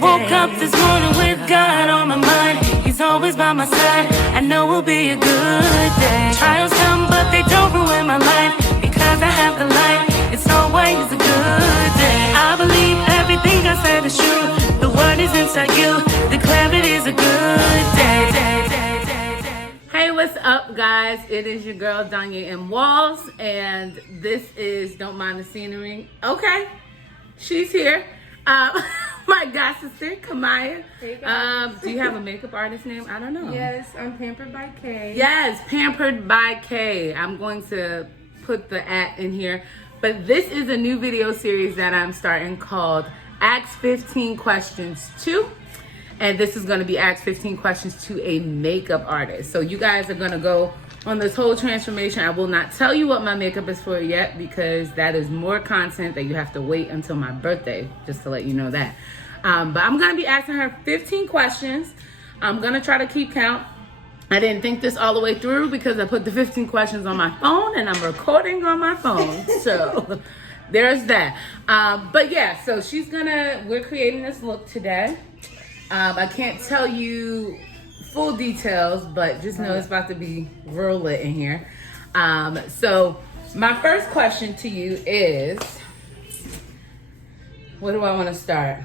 woke up this morning with God on my mind. He's always by my side. I know it'll be a good day. Trials come, but they don't ruin my life. Because I have the light, it's always a good day. I believe everything I said is true. The word is inside you. Declare it is a good day. Hey, what's up, guys? It is your girl, Danya M. Walls, and this is Don't Mind the Scenery. Okay, she's here. My god sister, Khamiyah. Hey guys. Do you have a makeup artist name? I don't know. Yes, I'm Pampered by Kay. Yes, Pampered by Kay. I'm going to put the @ in here. But this is a new video series that I'm starting called Ask 15 Questions To. And this is going to be Ask 15 Questions to a Makeup Artist. So you guys are going to go on this whole transformation. I will not tell you what my makeup is for yet because that is more content that you have to wait until my birthday, just to let you know that. But I'm going to be asking her 15 questions. I'm going to try to keep count. I didn't think this all the way through because I put the 15 questions on my phone and I'm recording on my phone. So there's that. But yeah, so we're creating this look today. I can't tell you full details, but just know it's about to be real lit in here. So my first question to you is, where do I want to start?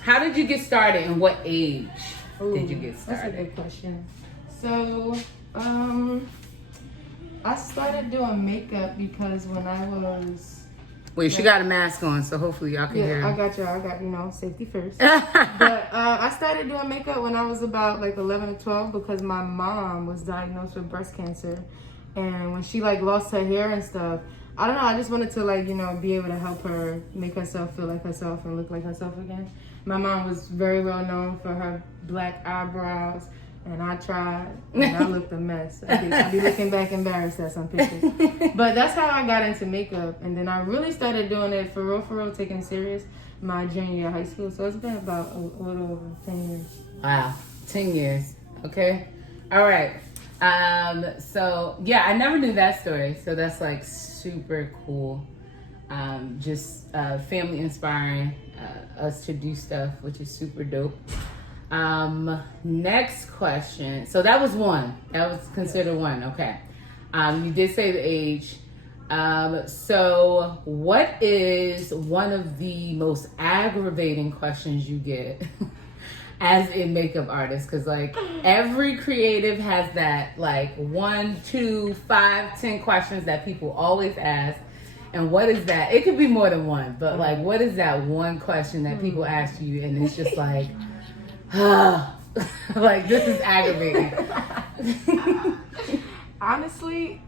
How did you get started and what age did you get started? That's a good question. So, I started doing makeup because when I was... Wait, she got a mask on, so hopefully y'all can hear her. I got safety first. But I started doing makeup when I was about like 11 or 12 because my mom was diagnosed with breast cancer. And when she like lost her hair and stuff, I don't know, I just wanted to like, be able to help her make herself feel like herself and look like herself again. My mom was very well known for her black eyebrows. And I tried, and I looked a mess. I'd be looking back embarrassed at some pictures. But that's how I got into makeup. And then I really started doing it for real, taking it serious my junior year of high school. So it's been about a little over 10 years. Wow, 10 years. Okay. All right. So, yeah, I never knew that story. So that's like super cool. Just family inspiring us to do stuff, which is super dope. Next question. So that was one. That was considered one. Okay. You did say the age. So what is one of the most aggravating questions you get as a makeup artist? Because like every creative has that like 1, 2, 5, 10 questions that people always ask. And what is that? It could be more than one, but like what is that one question that people ask you and it's just like, like this is aggravating. Honestly,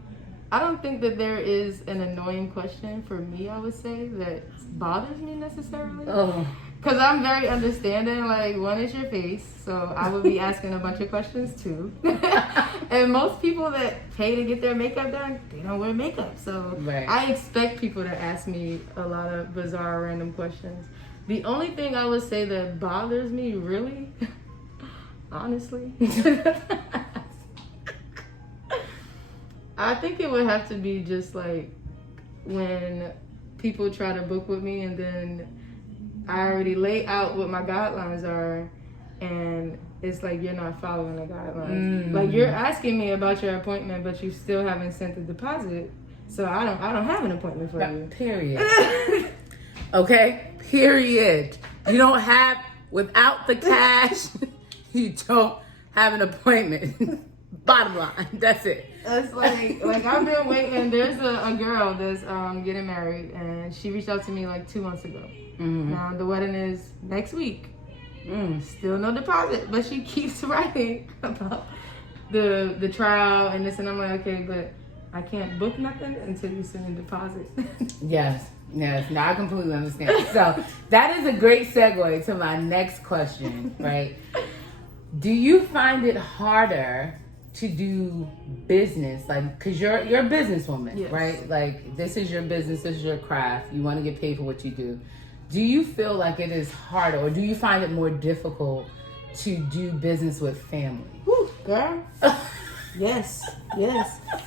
I don't think that there is an annoying question for me, I would say, that bothers me necessarily. Because I'm very understanding, like, one is your face, so I would be asking a bunch of questions too. And most people that pay to get their makeup done, they don't wear makeup. So right. I expect people to ask me a lot of bizarre, random questions. The only thing I would say that bothers me, really, honestly, I think it would have to be just like when people try to book with me and then I already lay out what my guidelines are and it's like you're not following the guidelines. Like you're asking me about your appointment, but you still haven't sent the deposit, so I don't have an appointment for you. Period. Okay, period. You don't have, without the cash, you don't have an appointment. Bottom line, that's it. It's like I've been waiting. There's a girl that's getting married, and she reached out to me like 2 months ago. Now the wedding is next week. Still no deposit, but she keeps writing about the trial and this, and I'm like, okay, but I can't book nothing until you send a deposit. Yes. No, I completely understand. So that is a great segue to my next question, right? Do you find it harder to do business, like, because you're a businesswoman, yes, right? Like, this is your business, this is your craft, you want to get paid for what you do. Do you feel like it is harder, or do you find it more difficult to do business with family? Whew, girl. Yes.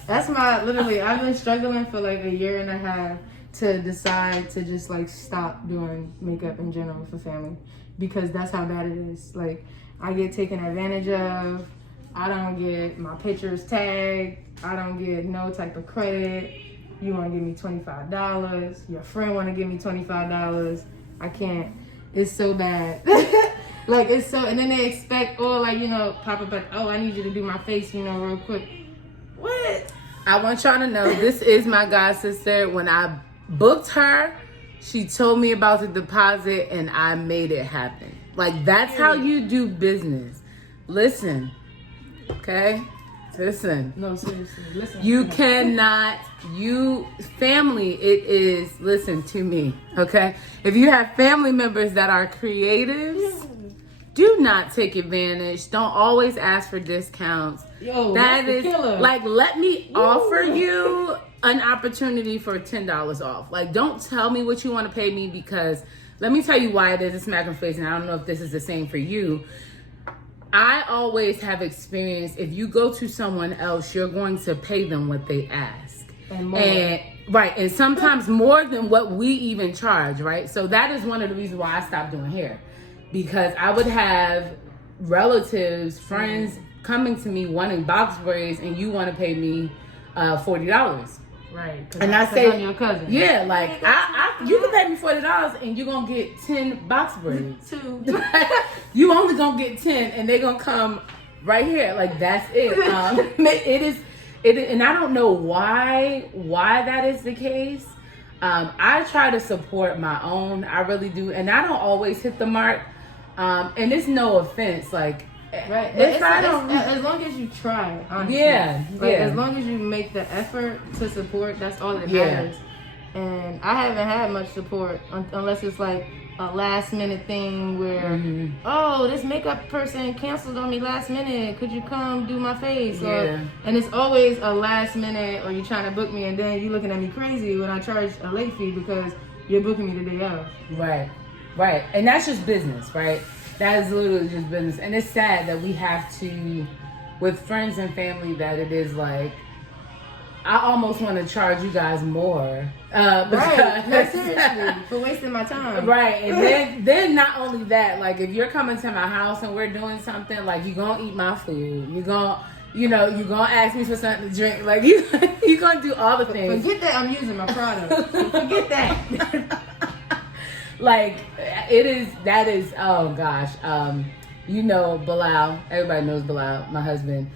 That's literally, I've been struggling for like a year and a half to decide to just like stop doing makeup in general for family, because that's how bad it is. Like, I get taken advantage of. I don't get my pictures tagged. I don't get no type of credit. You want to give me $25. Your friend want to give me $25. I can't. It's so bad. Like, it's so, and then they expect, oh, like, you know, pop up, like, oh, I need you to do my face, you know, real quick. What? I want y'all to know, this is my god sister. When I booked her, she told me about the deposit and I made it happen. Like, that's how you do business. Listen, okay? Listen. No, seriously. Listen. You cannot, family, it is, listen to me, okay? If you have family members that are creatives, do not take advantage. Don't always ask for discounts. Yo, that is killer. Like, let me offer you an opportunity for $10 off. Like, don't tell me what you want to pay me, because let me tell you why it is a smack in the face, and I don't know if this is the same for you. I always have experienced, if you go to someone else, you're going to pay them what they ask. And more. And sometimes more than what we even charge, right? So that is one of the reasons why I stopped doing hair. Because I would have relatives, friends coming to me wanting box braids, and you want to pay me $40. Right. And I say, I'm your cousin. yeah, like you can pay me $40 and you're gonna get 10 box braids. 2. You only gonna get 10, and they're gonna come right here. Like, that's it. It is, and I don't know why that is the case. I try to support my own. I really do, and I don't always hit the mark. And it's no offense, like, right. As long as you try, honestly. Yeah, like, yeah. As long as you make the effort to support, that's all that matters. And I haven't had much support unless it's like a last minute thing where, oh, this makeup person canceled on me last minute. Could you come do my face? Yeah. And it's always a last minute, or you're trying to book me, and then you looking at me crazy when I charge a late fee because you're booking me the day of. Right. And that's just business, right? That is literally just business. And it's sad that we have to, with friends and family, that it is like, I almost want to charge you guys more. Right. No, seriously. For wasting my time. Right. And then not only that, like, if you're coming to my house and we're doing something, like, you're going to eat my food. You're going to ask me for something to drink. Like, you're going to do all the things. Forget that I'm using my product. Forget that. Like, that is, oh gosh. Bilal, everybody knows Bilal, my husband.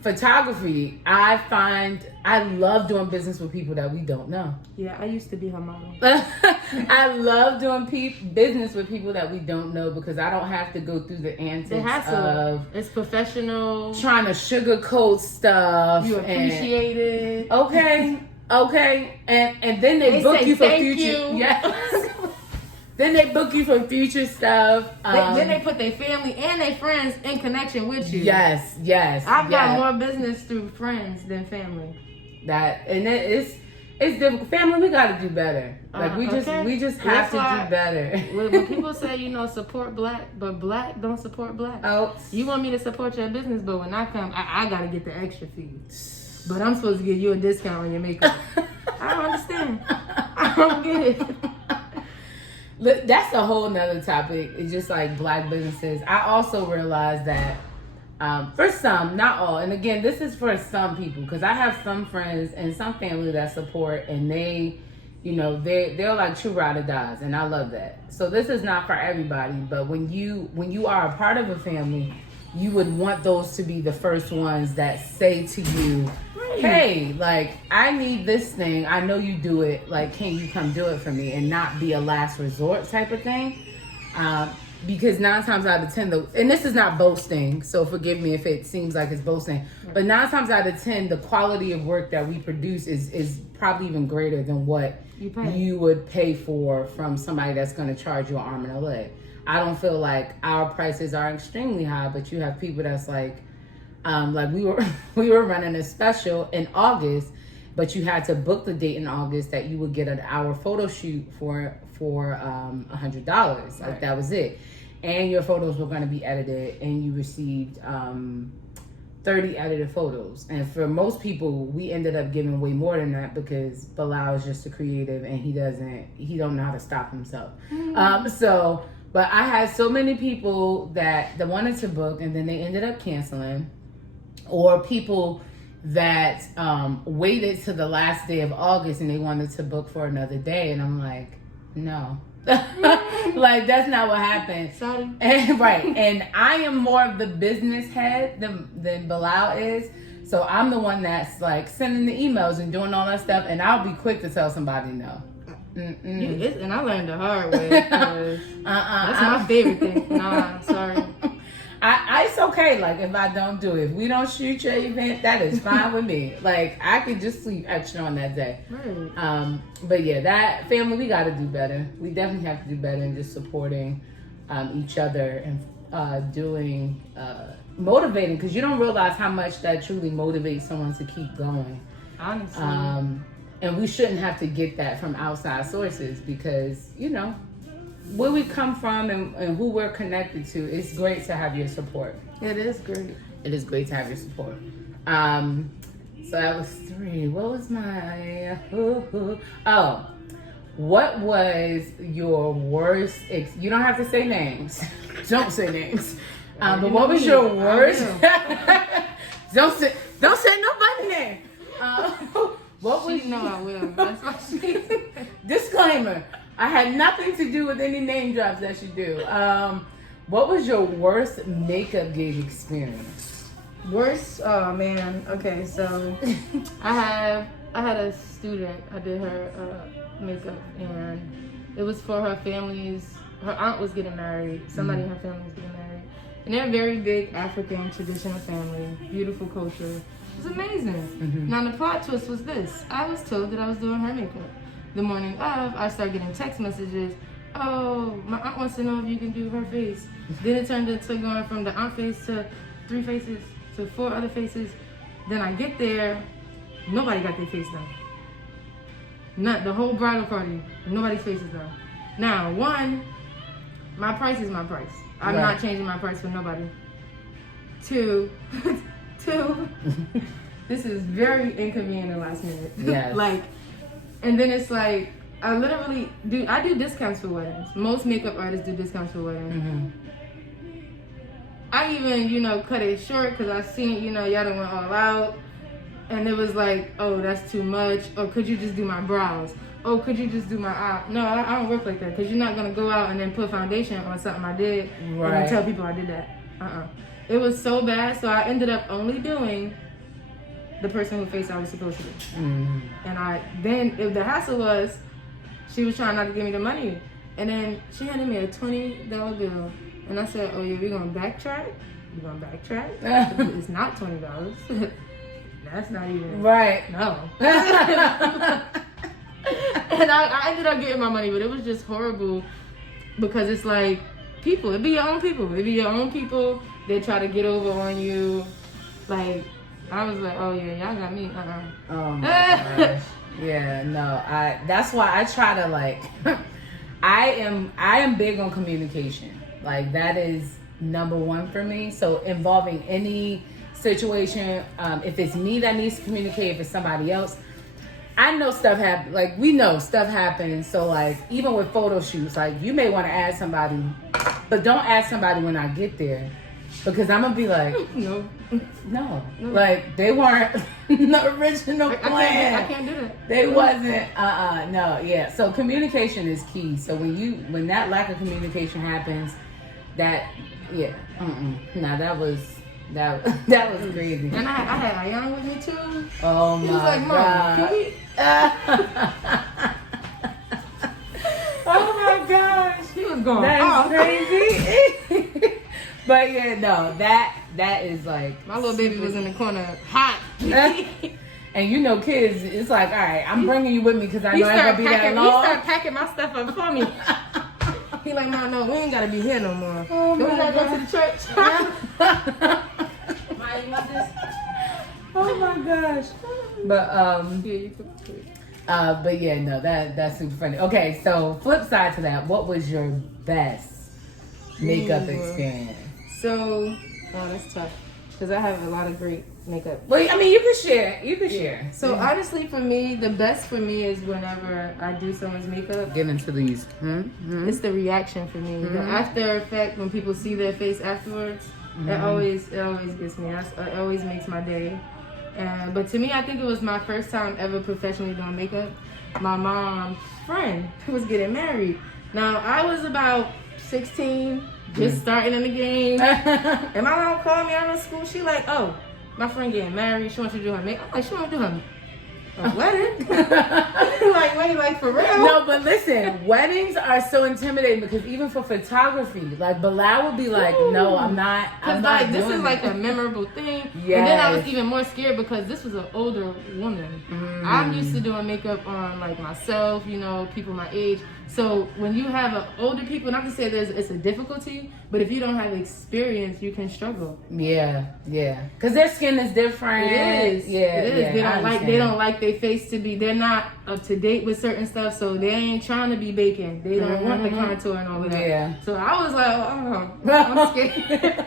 Photography, I love doing business with people that we don't know. Yeah, I used to be her model. I love doing business with people that we don't know, because I don't have to go through the antics of it's professional, trying to sugarcoat stuff. You appreciate it. Okay. And then they book you for future. Yes. Then they book you for future stuff. Then they put their family and their friends in connection with you. Yes. I've got more business through friends than family. It's difficult. Family, we got to do better. Like, we just have to do better. When people say, support black, but black don't support black. Oh, you want me to support your business, but when I come, I got to get the extra fee. But I'm supposed to give you a discount on your makeup. I don't understand. I don't get it. That's a whole nother topic. It's just like black businesses. I also realized that for some, not all, and again, this is for some people, because I have some friends and some family that support, and they're like true ride or dies, and I love that. So this is not for everybody, but when you are a part of a family, you would want those to be the first ones that say to you, hey, like, I need this thing. I know you do it. Like, can you come do it for me? And not be a last resort type of thing. Because 9 times out of 10, and this is not boasting, so forgive me if it seems like it's boasting, but 9 times out of 10, the quality of work that we produce is probably even greater than what you would pay from somebody that's going to charge you an arm and a leg. I don't feel like our prices are extremely high, but you have people that's like we were running a special in August, but you had to book the date in August that you would get an hour photo shoot for $100. Like, that was it. And your photos were going to be edited, and you received 30 edited photos. And for most people, we ended up giving way more than that because Bilal is just a creative and he don't know how to stop himself. But I had so many people that wanted to book and then they ended up canceling, or people that waited to the last day of August and they wanted to book for another day. And I'm like, no. Like, that's not what happened. Sorry. And, right. And I am more of the business head than Bilal is. So I'm the one that's like sending the emails and doing all that stuff. And I'll be quick to tell somebody no. And I learned the hard way. That's my favorite thing. Nah, sorry. It's okay, like, if I don't do it. If we don't shoot your event, that is fine with me. Like, I could just sleep extra on that day. Right. But yeah, that family, we got to do better. We definitely have to do better in just supporting each other and doing, motivating, because you don't realize how much that truly motivates someone to keep going. Honestly. And we shouldn't have to get that from outside sources because, you know, where we come from and who we're connected to, it's great to have your support. It is great. It is great to have your support. So that was 3. What was my... Oh, what was your worst... You don't have to say names. Don't say names. But what was your worst... Don't say nobody's name. What was... I will. That's my shit. Disclaimer. I had nothing to do with any name drops that you do. What was your worst makeup gig experience? Worst? Oh man. Okay, so I had a student. I did her makeup, and it was for her family's. Her aunt was getting married. Somebody in her family was getting married, and they're a very big African traditional family. Beautiful culture. It was amazing. Now the plot twist was this: I was told that I was doing her makeup. The morning of, I started getting text messages. Oh, my aunt wants to know if you can do her face. Then it turned into going from the aunt face to 3 faces to 4 other faces. Then I get there, nobody got their face done. Not the whole bridal party, nobody's face is done. Now, 1, my price is my price. I'm not changing my price for nobody. 2, this is very inconvenient and last minute. Yes. And then it's like, I literally do discounts for weddings. Most makeup artists do discounts for weddings. I even, cut it short because I seen, y'all done went all out. And it was like, oh, that's too much. Or could you just do my brows? Oh, could you just do my eye? No, I don't work like that because you're not going to go out and then put foundation on something I did and then tell people I did that. It was so bad, so I ended up only doing the person whose face I was supposed to do. And if the hassle was, she was trying not to give me the money. And then she handed me a $20 bill. And I said, oh yeah, we're going to backtrack? We're going to backtrack? It's not $20. That's not even... Right. No. And I ended up getting my money, but it was just horrible because it's like, people, it'd be your own people. It'd be your own people. They try to get over on you. Like, I was like, oh yeah, y'all got me. Oh my gosh. Yeah, no. That's why I try to I am big on communication. Like, that is number 1 for me. So involving any situation, if it's me that needs to communicate, if it's somebody else, I know stuff happens. Like, we know stuff happens. So like, even with photo shoots, like, you may want to add somebody, but don't add somebody when I get there. Because I'm going to be like, no. Like, they weren't the original plan. I can't do that. They wasn't, no, yeah. So communication is key. So when that lack of communication happens, that was crazy. And I had Ayana with me too. Oh my God. He was like, Mom, can we? Oh my gosh. He was going That's crazy. But yeah, no, that is like, my little baby was in the corner hot. And kids, it's like, all right, I'm bringing you with me because I know it's gonna be that long. He started packing my stuff up for me. He like, Mom, no, we ain't gotta be here no more. Oh we gotta go to the church. Oh my gosh. But yeah, no, that's super funny. Okay, so flip side to that, what was your best makeup experience? So, that's tough. because I have a lot of great makeup. Well, I mean, you can share. You can share. So honestly, for me, the best for me is whenever I do someone's makeup. Get into these. It's the reaction for me. The after effect when people see their face afterwards. It always gets me. It always makes my day. But to me, I think it was my first time ever professionally doing makeup. My mom's friend was getting married. Now I was about 16, just starting in the game. And my mom called me out of school. She like, oh, my friend getting married. She wants you to do her makeup. I'm like, she want to do her wedding? like for real? No, but listen, weddings are so intimidating because even for photography, like Bilal would be like, no, I'm not like this doing is like a memorable thing. Yes. And then I was even more scared because this was an older woman. I'm used to doing makeup on like myself, you know, people my age. So when you have older people, not to say it's a difficulty, but if you don't have experience, you can struggle. Yeah, because their skin is different. It is. Yeah, it is. They don't like their face to be. They're not up to date with certain stuff, so they ain't trying to be baking. They don't want the contour and all of that. Yeah. So I was like, I'm scared.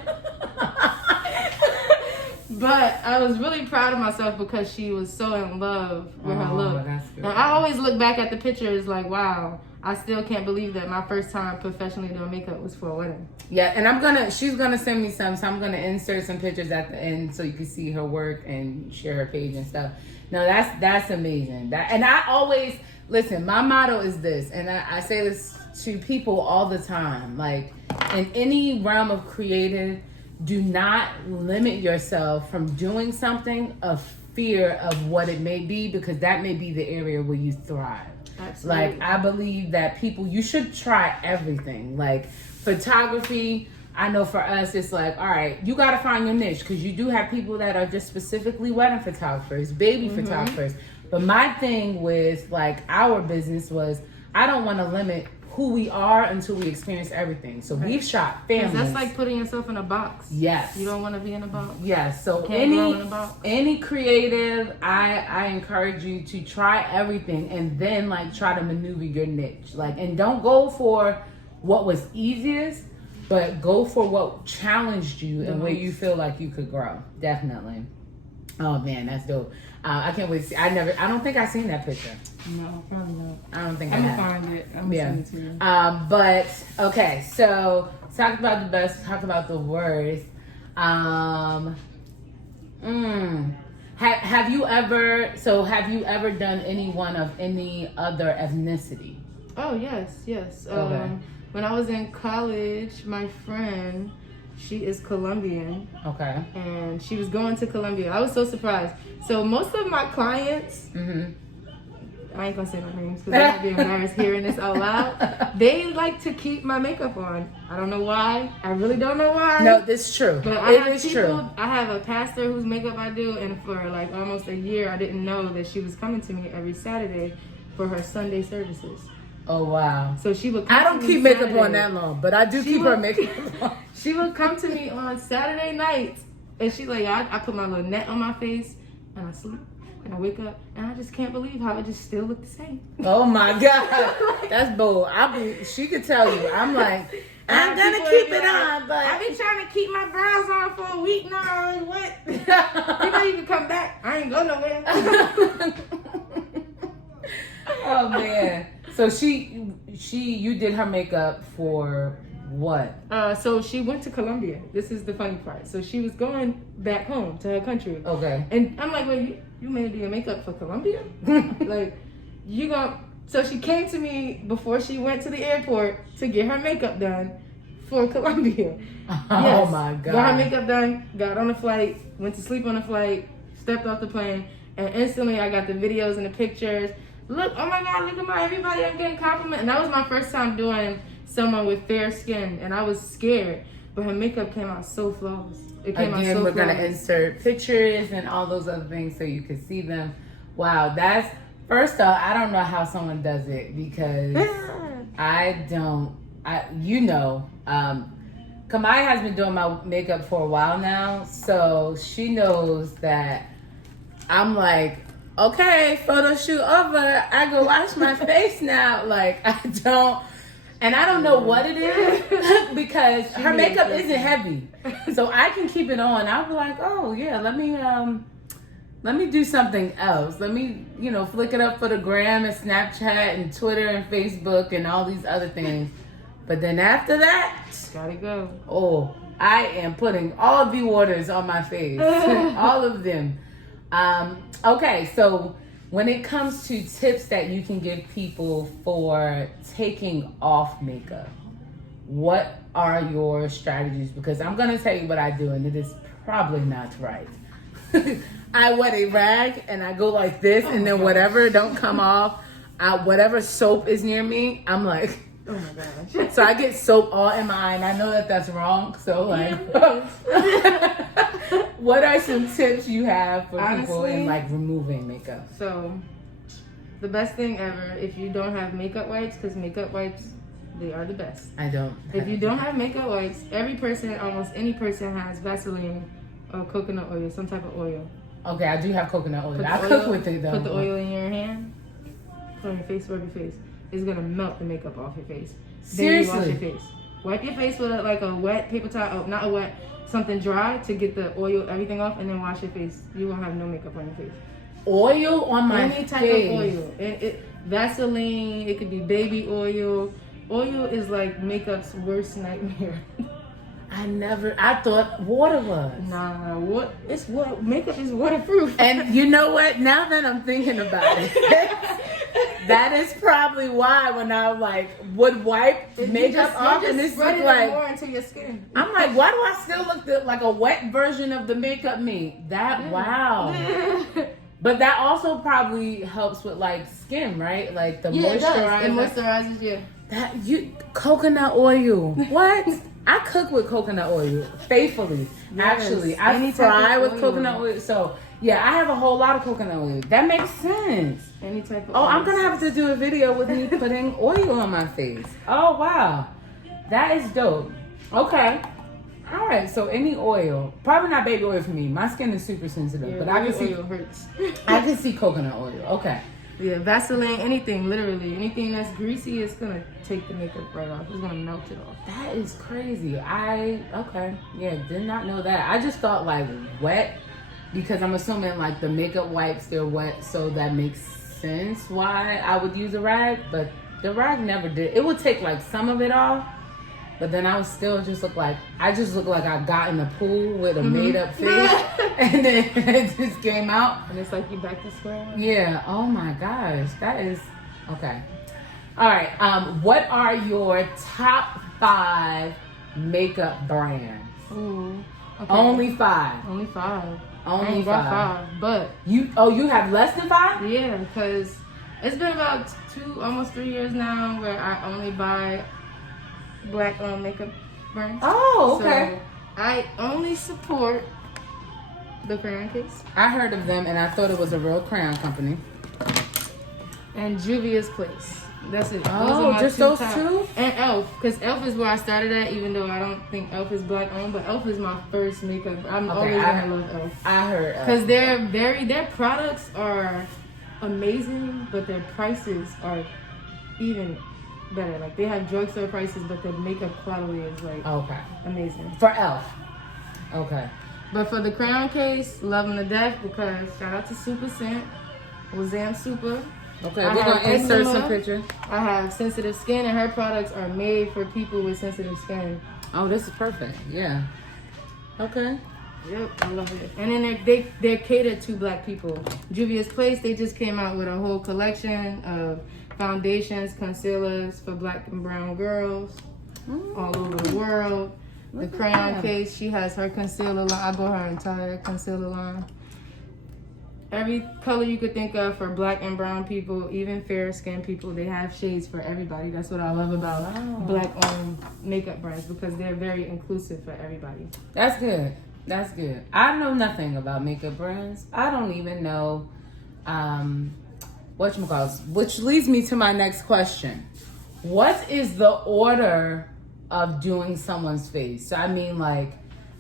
But I was really proud of myself because she was so in love with her look. That's good. And I always look back at the pictures like, wow, I still can't believe that my first time professionally doing makeup was for a wedding. Yeah, and she's gonna send me some, so I'm gonna insert some pictures at the end so you can see her work and share her page and stuff. No, that's amazing. And I always listen. My motto is this, and I say this to people all the time. Like in any realm of creative, do not limit yourself from doing something of fear of what it may be, because that may be the area where you thrive. Absolutely. Like, I believe that you should try everything. Like, photography, I know for us, it's like, all right, you got to find your niche, because you do have people that are just specifically wedding photographers, baby photographers. But my thing with, like, our business was, I don't want to limit who we are until we experience everything. So we've shot families. That's like putting yourself in a box. Yes. You don't want to be in a box. Yes. So Can't any creative, I encourage you to try everything and then like try to maneuver your niche. Like, and don't go for what was easiest, but go for what challenged you and where you feel like you could grow. Definitely. Oh man, that's dope. I can't wait to see. I don't think I've seen that picture. No, probably not. I don't think I'm I have. gonna find it. I'm gonna send it to you. But okay, so talk about the best, talk about the worst. Have you ever done anyone of any other ethnicity? Oh yes. Okay. When I was in college, my friend, she is Colombian. Okay. And she was going to Colombia. I was so surprised. So most of my clients, I ain't gonna say no names because I might be embarrassed hearing this out loud. They like to keep my makeup on. I don't know why. I really don't know why. No, this is true. But It is true. I have a pastor whose makeup I do, and for like almost a year, I didn't know that she was coming to me every Saturday for her Sunday services. Oh wow. So she would come I don't to me keep makeup Saturday. on that long, but I do keep her makeup on. She would come to me on Saturday nights, and she's like, I put my little net on my face, and I sleep, and I wake up, and I just can't believe how it just still looked the same. Oh my God, that's bold. She could tell you. I'm like, I'm gonna keep it on, but I've been trying to keep my brows on for a week now. Like, what? You know you can come back. I ain't go nowhere. Oh man. So you did her makeup for what? So she went to Colombia. This is the funny part. So she was going back home to her country. Okay. And I'm like, well, you made your makeup for Colombia? Like, you gonna... So she came to me before she went to the airport to get her makeup done for Colombia. Oh my God. Got her makeup done, got on the flight, went to sleep on the flight, stepped off the plane, and instantly I got the videos and the pictures. Look, oh my God, look at everybody, I'm getting compliments. And that was my first time doing someone with fair skin, and I was scared. But her makeup came out so flawless. It came out so we're flawless. gonna insert pictures and all those other things so you can see them. Wow, that's, first off, I don't know how someone does it, because Khamiyah has been doing my makeup for a while now, so she knows that I'm like, okay, photo shoot over, I go wash my face now. Like, And I don't know what it is because her makeup isn't heavy. So I can keep it on. I'll be like, oh yeah, let me do something else. Let me, flick it up for the gram and Snapchat and Twitter and Facebook and all these other things. But then after that, gotta go. Oh, I am putting all of the waters on my face. All of them. Okay, so when it comes to tips that you can give people for taking off makeup, what are your strategies? Because I'm going to tell you what I do, and it is probably not right. I wet a rag, and I go like this, and then whatever don't come off, whatever soap is near me, I'm like... Oh my gosh. So I get soap all in my eye, and I know that that's wrong. So like, what are some tips you have for people in like removing makeup? So the best thing ever, if you don't have makeup wipes, because makeup wipes, they are the best. I don't. If you don't have makeup wipes, almost any person has Vaseline or coconut oil, some type of oil. Okay, I do have coconut oil. I cook with it though. Put the oil in your hand, put it on your face, rub your face. It's gonna melt the makeup off your face. Seriously? Then you wash your face. Wipe your face with like a wet paper towel, not a wet, something dry to get the oil, everything off, and then wash your face. You won't have no makeup on your face. Oil on my Any type face. of oil. Vaseline, it could be baby oil. Oil is like makeup's worst nightmare. I thought water was. Nah, makeup is waterproof. And you know what? Now that I'm thinking about it, that is probably why when I would wipe makeup off and this look like more into your skin. I'm like, why do I still look like a wet version of the makeup me? Wow. But that also probably helps with like skin, right? Like the moisturizer. It moisturizes, coconut oil. What? I cook with coconut oil faithfully. Yes. Actually, I fry with coconut oil. So yeah, I have a whole lot of coconut oil. That makes sense. Any type of oil. oil. I'm gonna have to do a video with me putting oil on my face. Oh wow, that is dope. Okay. All right, so any oil, probably not baby oil for me. My skin is super sensitive, but I can see oil hurts. I can see coconut oil. Okay. Yeah, Vaseline, anything, literally. Anything that's greasy, it's going to take the makeup right off. It's going to melt it off. That is crazy. Did not know that. I just thought like wet because I'm assuming like the makeup wipes, they're wet. So that makes sense why I would use a rag. But the rag never did. It would take like some of it off. But then I would still just look like I got in the pool with a made up face. And then it just came out. And it's like you back to square one. Yeah. Oh my gosh. That is okay. All right. What are your top 5 makeup brands? Ooh. Okay. Only 5. Only 5. Only I ain't got 5. 5, but you have less than 5? Yeah, because it's been about almost 3 years now where I only buy black makeup brands. Oh, okay. So I only support the Crayon Case. I heard of them and I thought it was a real crayon company. And Juvia's Place. That's it. Oh, just those two? And Elf, because Elf is where I started at, even though I don't think Elf is black owned, but Elf is my first makeup. I'm always gonna love Elf. I heard Elf. Because their products are amazing, but their prices are even better. Like they have drugstore prices, but the makeup quality is like amazing. For Elf. Okay. But for the Crayon Case, love them to death because shout out to Super Scent, Wazam Super. Okay, we're going to insert some pictures. I have sensitive skin, and her products are made for people with sensitive skin. Oh, this is perfect. Yeah. Okay. Yep, I love it. And then they're catered to black people. Juvia's Place, they just came out with a whole collection of foundations, concealers for black and brown girls all over the world. The Crayon Case, she has her concealer line. I bought her entire concealer line. Every color you could think of for black and brown people, even fair skinned people, they have shades for everybody. That's what I love about black owned makeup brands because they're very inclusive for everybody. That's good. That's good. I know nothing about makeup brands. I don't even know whatchamacallit, which leads me to my next question. What is the order of doing someone's face? So I mean, like,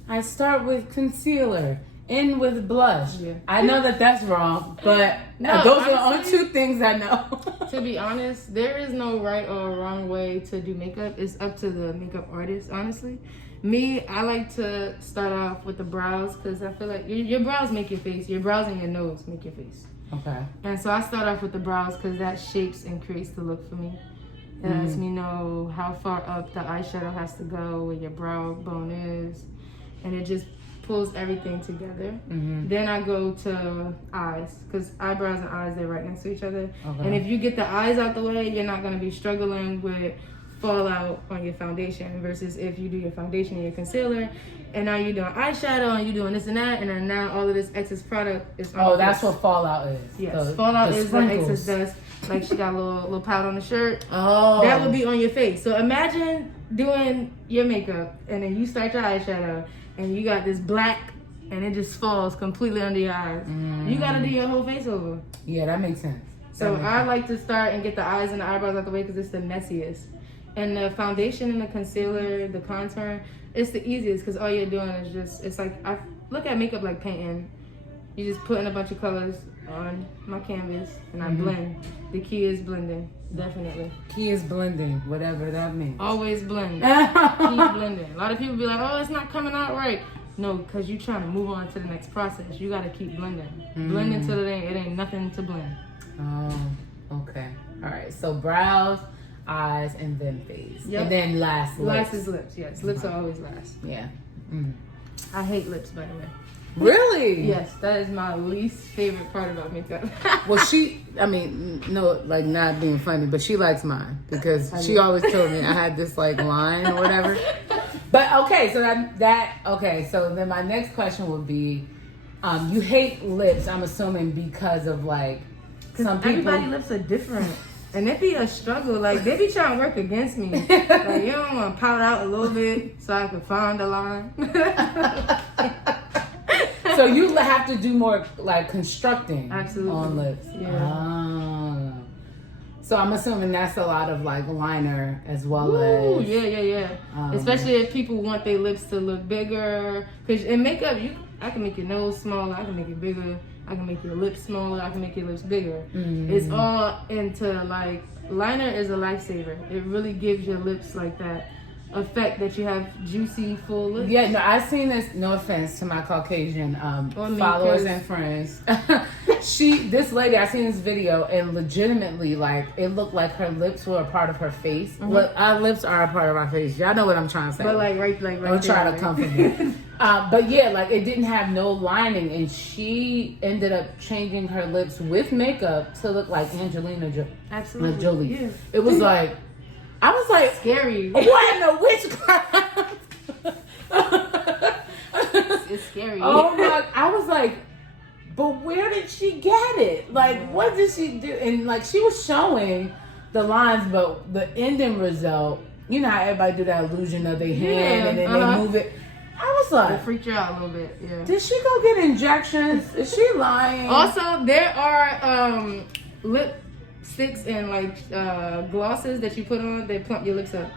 I start with concealer, in with blush. Yeah. I know that that's wrong, but No, those are the honestly, only two things I know. To be honest, there is no right or wrong way to do makeup. It's up to the makeup artist, honestly. Me, I like to start off with the brows because I feel like your brows make your face. Your brows and your nose make your face. Okay. And so I start off with the brows because that shapes and creates the look for me. It lets me know how far up the eyeshadow has to go, where your brow bone is. And it just pulls everything together. Then I go to eyes because eyebrows and eyes, they're right next to each other. Okay. And if you get the eyes out the way, you're not going to be struggling with fallout on your foundation versus if you do your foundation and your concealer and now you're doing eyeshadow and you're doing this and that and then now all of this excess product is on Oh, your that's face. what fallout is. Yes, fallout is the excess dust. Like she got a little powder on the shirt. Oh. That would be on your face. So imagine doing your makeup and then you start your eyeshadow and you got this black and it just falls completely under your eyes. You got to do your whole face over. Yeah, that makes sense. So I like to start and get the eyes and the eyebrows out the way because it's the messiest. And the foundation and the concealer, the contour, it's the easiest because all you're doing is just, it's like, I look at makeup like painting. You're just putting a bunch of colors on my canvas and I blend. The key is blending, definitely. Key is blending, whatever that means. Always blend. Keep blending. A lot of people be like, oh, it's not coming out right. No, because you're trying to move on to the next process. You got to keep blending. Blend until it ain't nothing to blend. Oh, okay. All right. So brows, eyes, and then face. Yep. And then last lips. Last is lips, yes. Lips are always last. Yeah. I hate lips, by the way. Really? Yes, that is my least favorite part about makeup. Well, no, like not being funny, but she likes mine because she always told me I had this like line or whatever. But okay, so okay, so then my next question would be, you hate lips, I'm assuming because of like some people. Everybody's lips are different. And it be a struggle. Like, they be trying to work against me. Like, you don't want to pout out a little bit so I can find the line. So you have to do more like constructing Absolutely. on lips. Yeah. Oh. So I'm assuming that's a lot of like liner as well Ooh, as. yeah. Especially if people want their lips to look bigger. Because in makeup, I can make your nose smaller, I can make it bigger, I can make your lips smaller, I can make your lips bigger. It's all into like, liner is a lifesaver. It really gives your lips like that effect that you have juicy, full lips. Yeah, no, I've seen this, no offense to my Caucasian followers and friends. This lady, I seen this video and legitimately like, it looked like her lips were a part of her face. Well, our lips are a part of our face. Y'all know what I'm trying to say. But like right Don't try to comfort me. But yeah, like it didn't have no lining and she ended up changing her lips with makeup to look like Angelina Absolutely. Jolie. Yeah. It was like, I was like, Scary. what in the witchcraft? It's scary. Oh my, I was like, but where did she get it? Like, what did she do? And like, she was showing the lines, but the ending result, you know how everybody do that illusion of their hand and then they move it. I was like, it freaked you out a little bit, yeah. did she go get injections? Is she lying? Also, there are lip sticks and like glosses that you put on, they plump your lips up.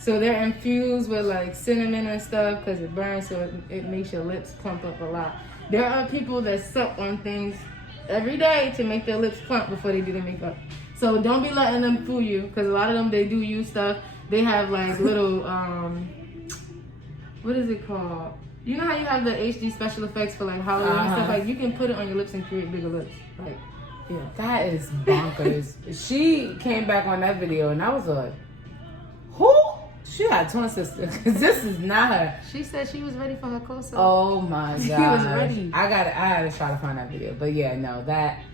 So they're infused with like cinnamon and stuff because it burns, so it makes your lips plump up a lot. There are people that suck on things every day to make their lips plump before they do their makeup. So don't be letting them fool you because a lot of them, they do use stuff. They have like little, what is it called? You know how you have the HD special effects for like Halloween and stuff? Like you can put it on your lips and create bigger lips. Like, yeah. That is bonkers. She came back on that video and I was like, who? She had twin sister because this is not her. She said she was ready for her close-up. Oh my god. She was ready. I had to try to find that video. But yeah, no, that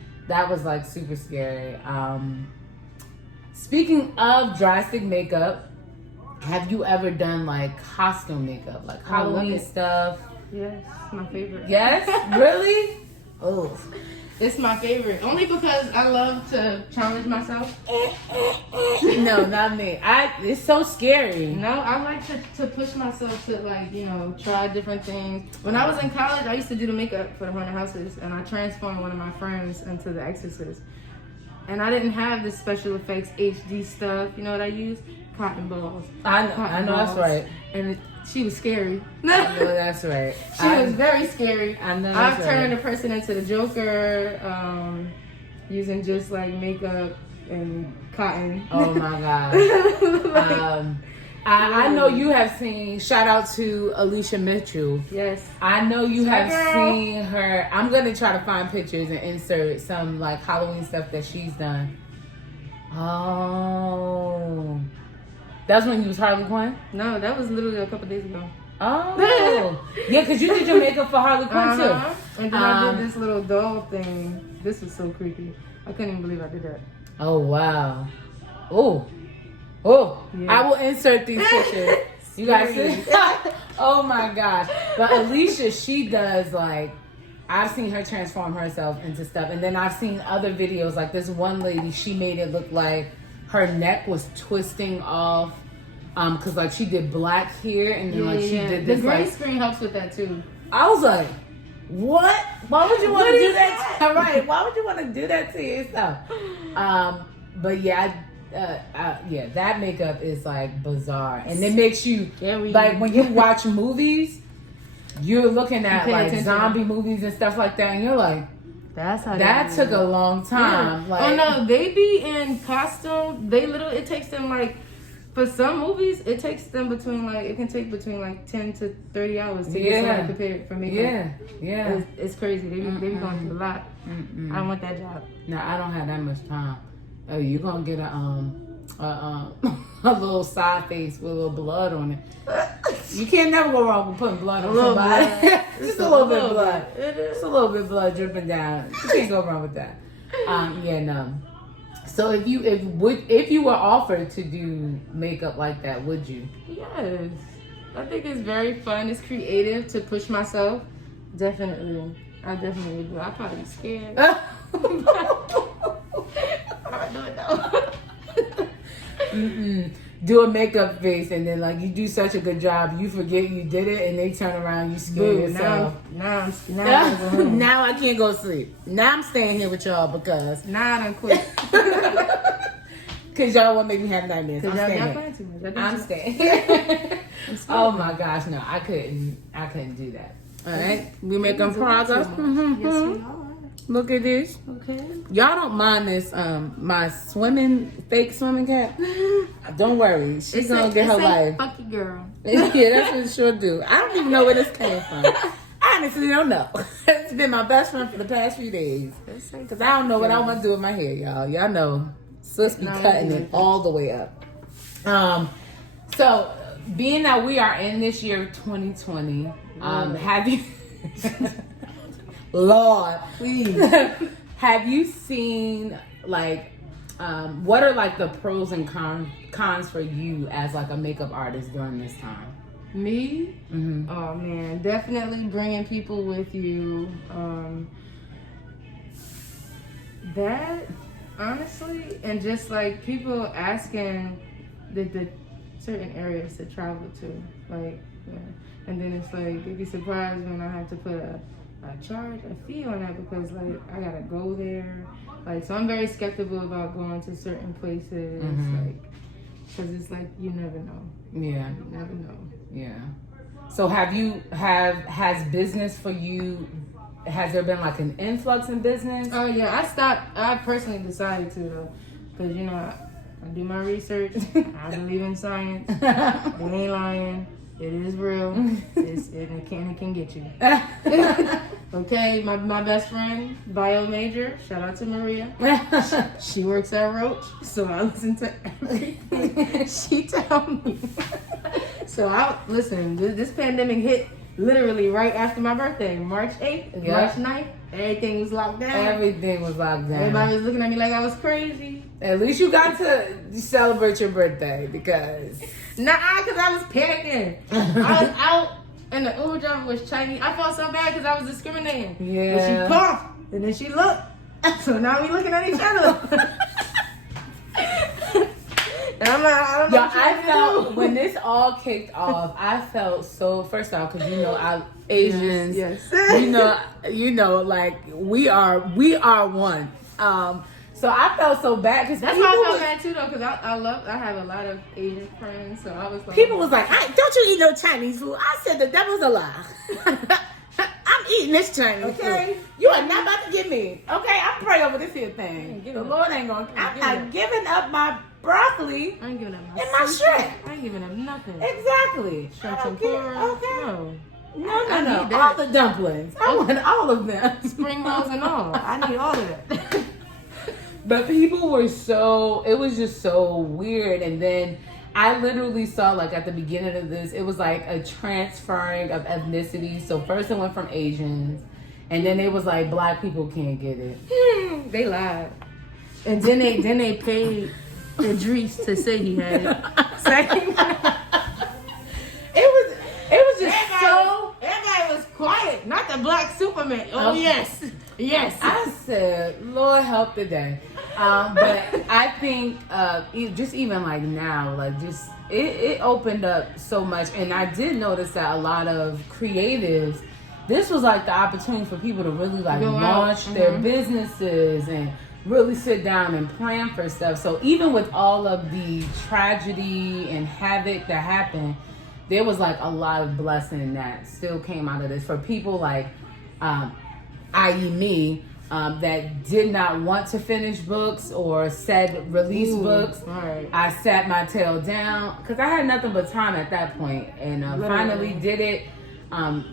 was like super scary. Speaking of drastic makeup, have you ever done like costume makeup? Like Halloween stuff? Yes, my favorite. Yes? Really? Oh. It's my favorite. Only because I love to challenge myself. No, not me. It's so scary. No, I like to push myself to like, try different things. When I was in college, I used to do the makeup for the haunted houses and I transformed one of my friends into the exorcist. And I didn't have this special effects HD stuff, you know what I used? cotton balls. I know that's right. And she was scary. I know that's right. She was very scary. I know I've that's turned right. a person into the Joker, using just like makeup and cotton. Oh my God. I know you have seen, shout out to Alicia Mitchell. Yes. I know you Sure, have girl. seen her. I'm going to try to find pictures and insert some like Halloween stuff that she's done. Oh. That's when you was Harley Quinn? No, that was literally a couple days ago. Oh. Yeah, because you did your makeup for Harley Quinn too. And then I did this little doll thing. This was so creepy. I couldn't even believe I did that. Oh, wow. Yeah. I will insert these pictures. You guys see? Oh my gosh. But Alicia, she does like, I've seen her transform herself into stuff. And then I've seen other videos, like this one lady, she made it look like her neck was twisting off. Cause like she did black hair and then like she did this. The gray like, screen helps with that too. I was like, what? Why would you want to What do is that? Right. Why would you want to do that to yourself? But yeah, yeah, that makeup is like bizarre, and it makes you like when you watch movies, you're looking at like zombie movies and stuff like that, and you're like, that's how that took a long time. Yeah. Like, oh no, they be in costume. They literally, it takes them like, for some movies, it takes them between like, it can take between like 10 to 30 hours to get somebody prepared for makeup. Yeah. It's crazy. They be going through a lot. I don't want that job. No, I don't have that much time. Oh, you're gonna get a little side face with a little blood on it. You can't never go wrong with putting blood on somebody. Just a little bit of blood. Just a little bit of blood dripping down. You can't go wrong with that. Yeah, no. So if you were offered to do makeup like that, would you? Yes. I think it's very fun. It's creative to push myself. Definitely. I definitely would do. I'd probably be scared. I'm not doing that. Do a makeup face and then like you do such a good job, you forget you did it, and they turn around, you scare yourself. Now I can't go to sleep. Now I'm staying here with y'all because I done quit. Cause y'all won't make me have nightmares. I'm staying. Oh my gosh, no, I couldn't do that. All right, we making progress. Yes, we are. Look at this. Okay. Y'all don't mind this, my fake swimming cap? Don't worry. She's gonna get her life. Fuck you, girl. Yeah, that's what she'll do. I don't even know where this came from. I honestly don't know. It's been my best friend for the past few days. Because I don't know what I want to do with my hair, y'all. Y'all know, sis be cutting it all the way up. So, being that we are in this year 2020, have you... Lord, please. Have you seen like what are like the pros and cons for you as like a makeup artist during this time? Me? Mm-hmm. Oh man, definitely bringing people with you. That honestly, and just like people asking the certain areas to travel to, like, yeah. And then it's like they'd be surprised when I have to put a fee on that because like I gotta go there, like, so I'm very skeptical about going to certain places, like, because it's like you never know. Yeah, you never know. Yeah. So has business for you? Has there been like an influx in business? Oh yeah, I personally decided to though, because you know I do my research. I believe in science. They ain't lying. It is real. It can get you. Okay, my best friend, bio major, shout out to Maria. She works at Roach, so I listen to everything she tell me. So listen, this pandemic hit literally right after my birthday, March 8th, March 9th. Everything was locked down. Everything was locked down. Everybody was looking at me like I was crazy. At least you got to celebrate your birthday because... because I was panicking. I was out and the Uber driver was Chinese. I felt so bad because I was discriminating. Yeah. But she coughed and then she looked. So now we looking at each other. And I'm like, I don't know. I felt when this all kicked off, I felt so, first off, because you know Asians, yes. you know, like we are one. So I felt so bad because That's how I felt bad too, though, because I have a lot of Asian friends, so I was like, people was like, don't you eat no Chinese food? I said the devil's a lie. I'm eating this Chinese food. You are not about to get me. Okay, I pray over this here thing. The Lord ain't gonna. I'm not giving up my broccoli. I ain't giving up my and my shrimp. I ain't giving up nothing. Exactly. Shrimp and pork. Okay. No. No. Need that. All the dumplings. I want all of them. Spring rolls and all. I need all of that. But people were it was just so weird. And then I literally saw, like, at the beginning of this, it was like a transferring of ethnicity. So first it went from Asians, and then it was like black people can't get it. They lied. And then they paid Idris to say he had it. It was just so. Everybody was quiet. Not the black Superman. Oh yes. I said, Lord help the day. But I think just even like now, like just it opened up so much. And I did notice that a lot of creatives, this was like the opportunity for people to really like launch their businesses and really sit down and plan for stuff. So even with all of the tragedy and havoc that happened, there was like a lot of blessing that still came out of this for people like i.e. me, that did not want to finish books or said release books. Right. I sat my tail down because I had nothing but time at that point, and finally did it.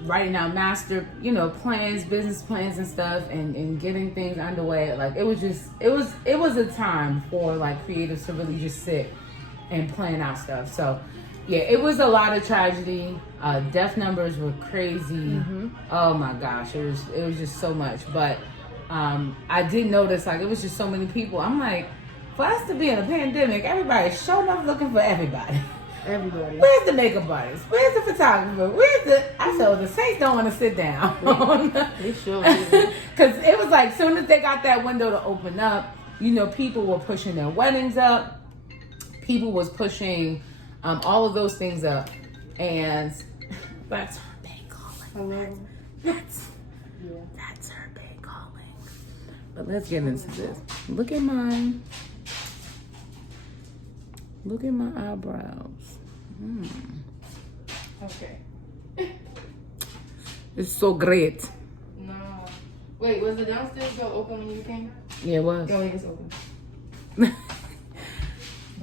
Writing out master, plans, business plans and stuff, and getting things underway. Like it was a time for like creatives to really just sit and plan out stuff. So yeah, it was a lot of tragedy. Death numbers were crazy. Oh my gosh, it was just so much. But I did notice like it was just so many people. I'm like, for us to be in a pandemic, everybody's showing up looking for everybody. Everybody. Where's the makeup artist? Where's the photographer? I said, the Saints don't want to sit down. They sure do. Because it was like, soon as they got that window to open up, people were pushing their weddings up. People was pushing all of those things up. And that's her big calling. That's her big calling. But let's get into this. Look at my eyebrows. Okay. It's so great. No. Wait, was the downstairs door open when you came? Yeah, it was. Oh, it's open.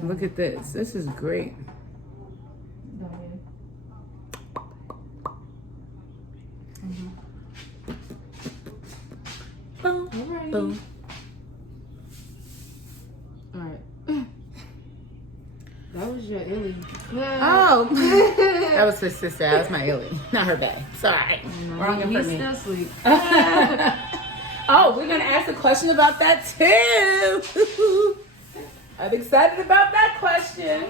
Look at this. This is great. Boom. Alright. Boom. Alright. That was your illy. Oh. That was her sister. That was my illy. Not her bag. Sorry. Wrong for me. Still asleep. Oh, we're going to ask a question about that too. I'm excited about that question.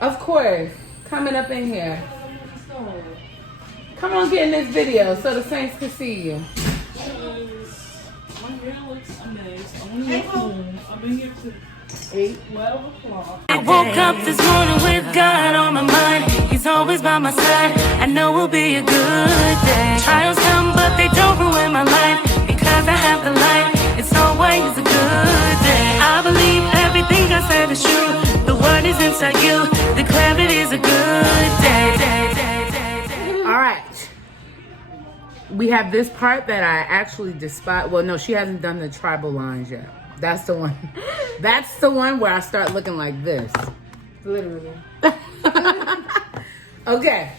Of course. Coming up in here. Come on, get in this video so the Saints can see you. My hair looks amazing. I've been here to 12 o'clock. I woke up this morning with God on my mind. He's always by my side. I know it'll be a good day. Trials come, but they don't ruin my life. Because I have the light, it's always a good day. I believe everything I said is true. The word is inside you. Declare it is a good day. All right. We have this part that I actually despise. Well, no, she hasn't done the tribal lines yet. That's the one. That's the one where I start looking like this. Literally. Okay.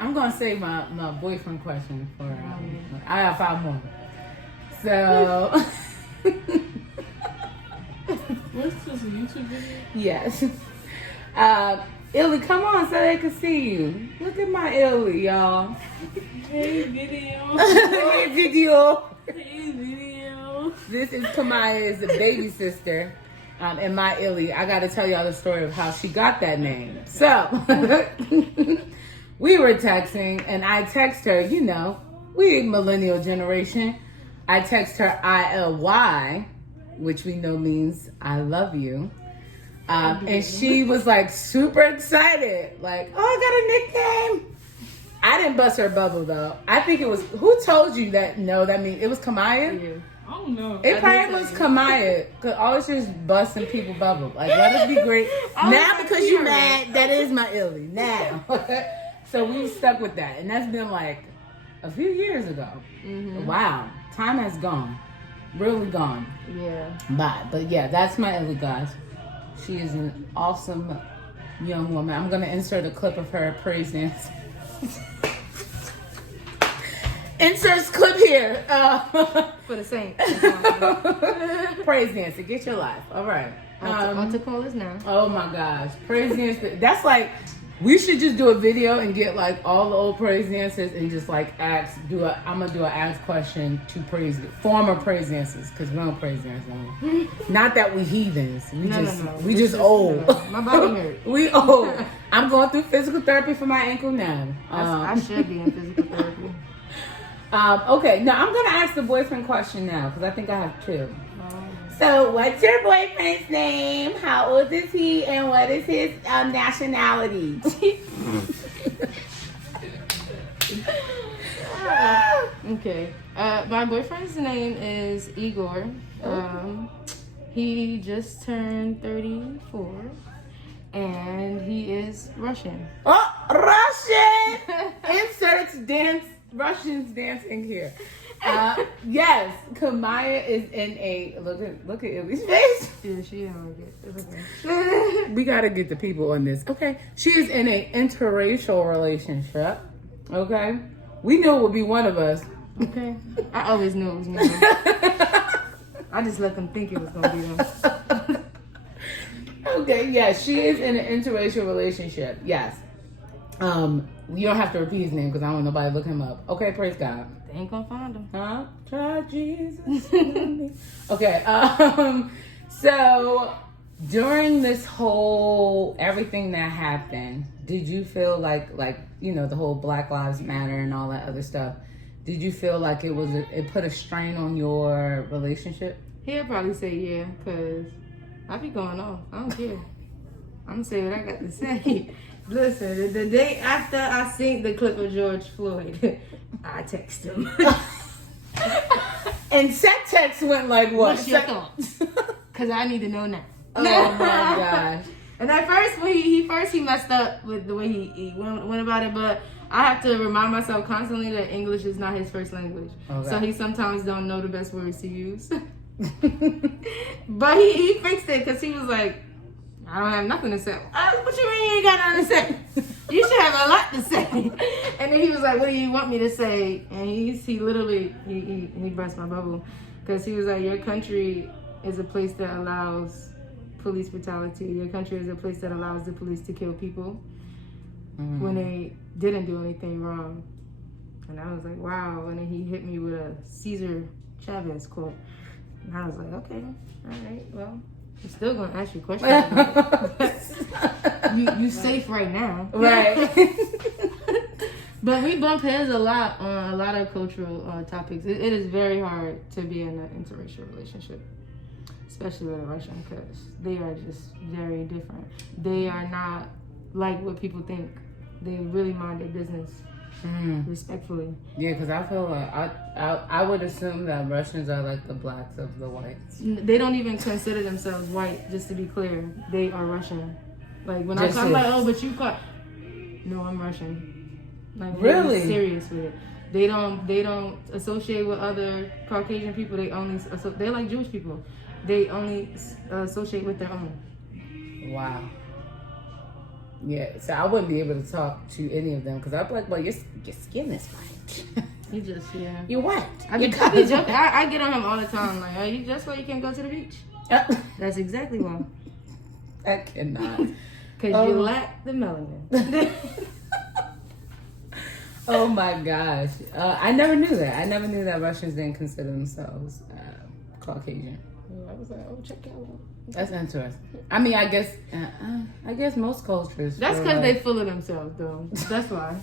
I'm going to save my boyfriend question for I have 5 more. So. What's this, a YouTube video? Yes. Illy, come on so they can see you. Look at my Illy, y'all. Hey, video. Hey, video. Hey, video. This is Khamiah's baby sister, and my Illy. I got to tell y'all the story of how she got that name. So, we were texting, and I text her, we millennial generation. I text her ILY, which we know means I love you. And she was like super excited, like, oh, I got a nickname. I didn't bust her bubble though. I think it was, who told you that? No, that means it was Khamiyah. Yeah. I don't know. It probably was Khamiyah. Cause always just busting people bubble. Like, let us be great. Now because you mad, that is my illy. Now. So we stuck with that. And that's been like a few years ago. Mm-hmm. Wow. Time has gone. Really gone. Yeah. But yeah, that's my illy, guys. She is an awesome young woman. I'm going to insert a clip of her praise dance. Inserts clip here. For the Saints. Praise dancer, get your life. All right. On to call us now. Oh my gosh, praise dancer. That's like, we should just do a video and get like all the old praise dancers and just like ask. I'm gonna do an ask question to former praise dancers because we don't praise dance anymore. Not that we heathens. We just old. My body hurt. We old. I'm going through physical therapy for my ankle now. I should be in physical therapy. Okay, now I'm gonna ask the boyfriend question now because I think I have two. So, what's your boyfriend's name? How old is he? And what is his nationality? Okay. My boyfriend's name is Igor. He just turned 34. And he is Russian. Oh, Russian! Inserts Russians dancing here. Yes, Khamiyah is in a look at Illy's face. Yeah, she don't like it. It's okay. We gotta get the people on this. Okay, she is in a interracial relationship. Okay, we knew it would be one of us. Okay, I always knew it was me. I just let them think it was gonna be them. Okay, yes, she is in an interracial relationship. Yes. You don't have to repeat his name because I don't want nobody to look him up. Okay, praise God. They ain't gonna find him. Huh? Try Jesus. Okay. So during this whole everything that happened, did you feel like the whole Black Lives Matter and all that other stuff? Did you feel like it put a strain on your relationship? He'll probably say yeah, cause I be going off. I don't care. I'm gonna say what I got to say. Listen, the day after I seen the clip of George Floyd, I text him. And set text went like what? What's your thoughts? Cause I need to know now. Oh my gosh. And at first, when he messed up with the way he went about it, but I have to remind myself constantly that English is not his first language. Okay. So he sometimes don't know the best words to use. But he fixed it because he was like, I don't have nothing to say. What you mean you ain't got nothing to say? You should have a lot to say. And then he was like, what do you want me to say? And he literally burst my bubble. Because he was like, your country is a place that allows police brutality. Your country is a place that allows the police to kill people when they didn't do anything wrong. And I was like, wow. And then he hit me with a Cesar Chavez quote. And I was like, okay, all right, well, I'm still gonna ask you questions. you safe right now, right? But we bump heads a lot on a lot of cultural topics. It is very hard to be in an interracial relationship, especially with a Russian, because they are just very different. They are not like what people think. They really mind their business. Respectfully. Yeah, because I feel like I would assume that Russians are like the blacks of the whites. They don't even consider themselves white, just to be clear. They are Russian. Like when I come like, oh, but you caught. No, I'm Russian. Like really serious with it. They don't associate with other Caucasian people. They're like Jewish people. They only associate with their own. Wow. Yeah, so I wouldn't be able to talk to any of them because I'd be like, well, your skin is white. You just, yeah. You're white. I be joking. I get on him all the time. Like, are you just why you can't go to the beach? That's exactly why. I cannot. Because you lack the melanin. Oh my gosh. I never knew that. I never knew that Russians didn't consider themselves Caucasian. Yeah, I was like, oh, check out. That's interesting. I mean, I guess most cultures. That's because they full of themselves, though. That's why.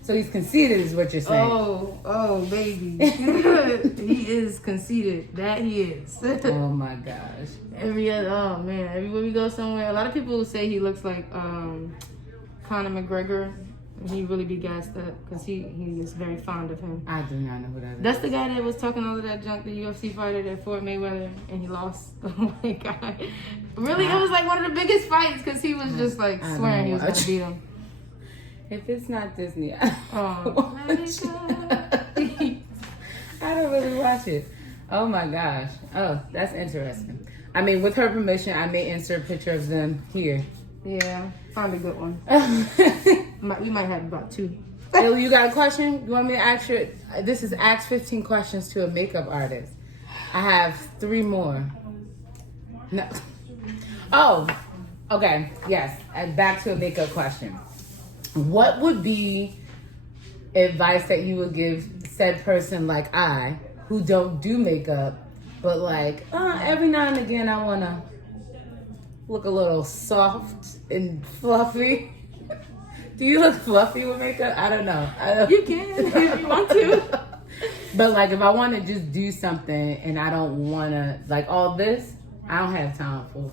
So he's conceited, is what you're saying. Oh, baby. He is conceited. That he is. Oh my gosh. Everywhere we go somewhere, a lot of people say he looks like Conor McGregor He really be gassed up because he is very fond of him. I do not know who that is. That's the guy that was talking all of that junk, the UFC fighter that fought Mayweather, and he lost. Oh my God. Really, it was like one of the biggest fights because he was just like swearing he was going to beat him. If it's not Disney, Oh, I don't really watch it. Oh my gosh. Oh, that's interesting. I mean, with her permission, I may insert a picture of them here. Yeah, find a good one. We might have about 2. Hey, you got a question? You want me to ask you? This is Ask 15 Questions to a Makeup Artist. I have 3 more. No. Oh, okay. Yes. And back to a makeup question. What would be advice that you would give said person like I, who don't do makeup, but like, every now and again I want to look a little soft and fluffy? Do you look fluffy with makeup? I don't know. You can if you want to. But like if I want to just do something and I don't want to, like all this, I don't have time for.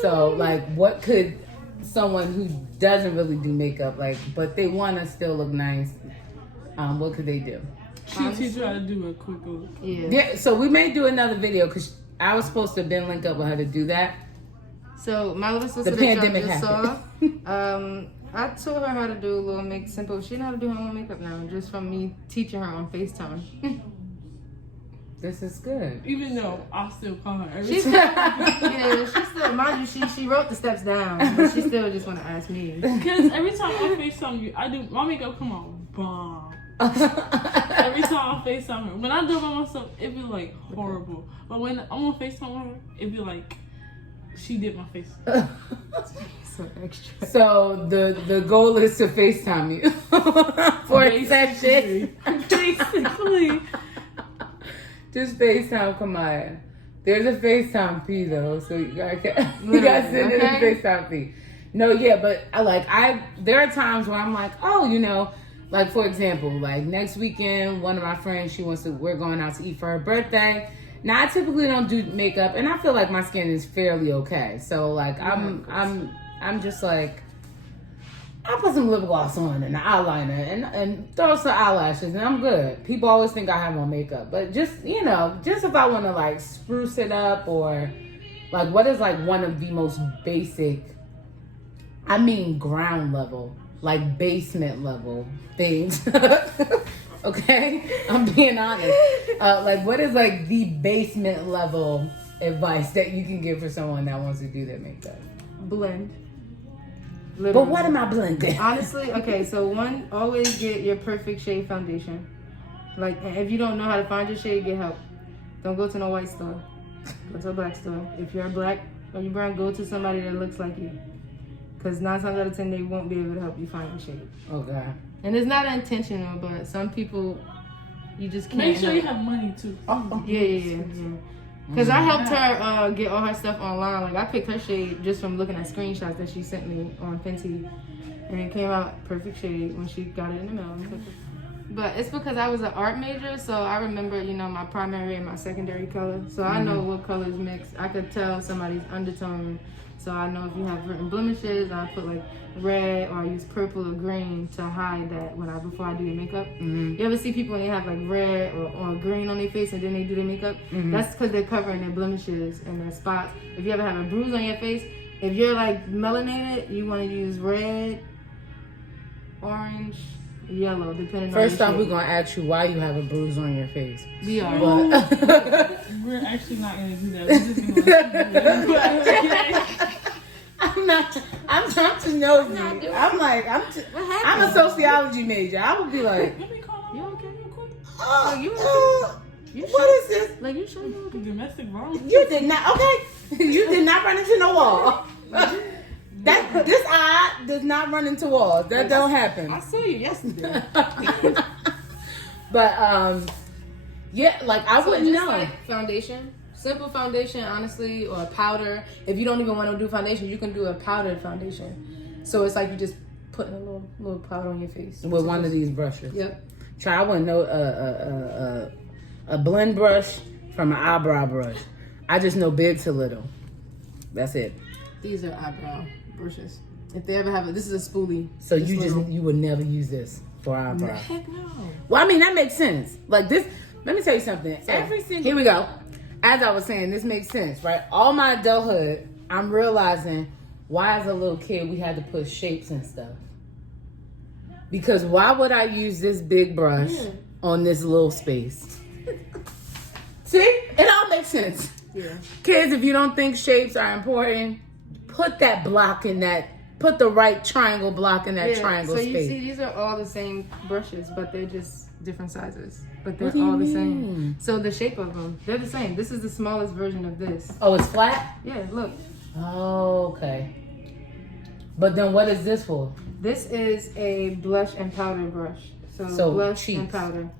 So like what could someone who doesn't really do makeup, like, but they want to still look nice, what could they do? She'll teach you how to do a quick look. Yeah, so we may do another video because I was supposed to have been linked up with her to do that. So my little sister The that y'all pandemic just happened. saw, I taught her how to do a little simple. She know how to do her own makeup now, just from me teaching her on FaceTime. This is good. Even though I still call her every She's time. yeah, she still, mind you, she wrote the steps down, but she still just want to ask me. Because every time I FaceTime you, I do my makeup come on bomb. Every time I FaceTime her. When I do it by myself, it be like horrible. But when I'm on FaceTime with her, it be like she did my face. So extra. So the goal is to FaceTime you for a session. Basically. Just FaceTime Khamiyah. There's a FaceTime fee though, so you gotta send in a FaceTime fee. No, yeah, but there are times where I'm like, oh, you know, like for example, like next weekend, one of my friends, we're going out to eat for her birthday. Now I typically don't do makeup, and I feel like my skin is fairly okay. So like I'm just like, I put some lip gloss on and an eyeliner and throw some eyelashes and I'm good. People always think I have on makeup, but just, you know, just if I want to like spruce it up, or like what is like one of the most basic, I mean ground level, like basement level things. Okay, I'm being honest. Like what is like the basement level advice that you can give for someone that wants to do their makeup? Blend. Literally. But what am I blending? Honestly, okay, so one, always get your perfect shade foundation. Like, if you don't know how to find your shade, get help. Don't go to no white store. Go to a black store. If you're black or you're brown, go to somebody that looks like you. Because 9 times out of 10, they won't be able to help you find your shade. Okay. And it's not intentional, but some people, you just can't Make sure help. you have money too. Yeah. Because I helped her get all her stuff online. Like, I picked her shade just from looking at screenshots that she sent me on Fenty. And it came out perfect shade when she got it in the mail. But it's because I was an art major, so I remember, you know, my primary and my secondary color. So I know what colors mix. I could tell somebody's undertone. So I know if you have certain blemishes, I put like red, or I use purple or green to hide that before I do your makeup. You ever see people when they have like red or green on their face and then they do their makeup? That's because they're covering their blemishes and their spots. If you ever have a bruise on your face, if you're like melanated, you want to use red, orange, yellow, depending on First your off, shade. we're going to ask you why you have a bruise on your face. We are. But We're actually not going to do that. We're just going to I'm just nosy. I'm a sociology major. I would be like, Let me call You out okay? You cool? what is this? Like, you sure you okay? domestic violence. You did not, okay. You did not run into no wall. This eye does not run into walls. That don't happen. I saw you yesterday. But, yeah, like, I wouldn't know. Like foundation. Simple foundation, honestly, or a powder. If you don't even want to do foundation, you can do a powdered foundation. So it's like you just putting a little powder on your face. With one of these brushes. Yep. Try, I wouldn't know a blend brush from an eyebrow brush. I just know big to little. That's it. These are eyebrow brushes. If they ever have it, this is a spoolie. So This little- you would never use this for eyebrow. Heck no. Well, I mean, that makes sense. Like this, let me tell you something. Here we go. As I was saying, this makes sense, right? All my adulthood, I'm realizing why as a little kid we had to put shapes and stuff. Because why would I use this big brush on this little space? See? It all makes sense. Yeah. Kids, if you don't think shapes are important, put that block in that, put the right triangle block in that triangle so space. you see, these are all the same brushes, but they're just different sizes. But they're What do you all the mean? same. So the shape of them, they're the same. This is the smallest version of this. Oh, it's flat? Yeah, look. Oh, okay. But then what is this for? This is a blush and powder brush. So blush and cheeks. powder.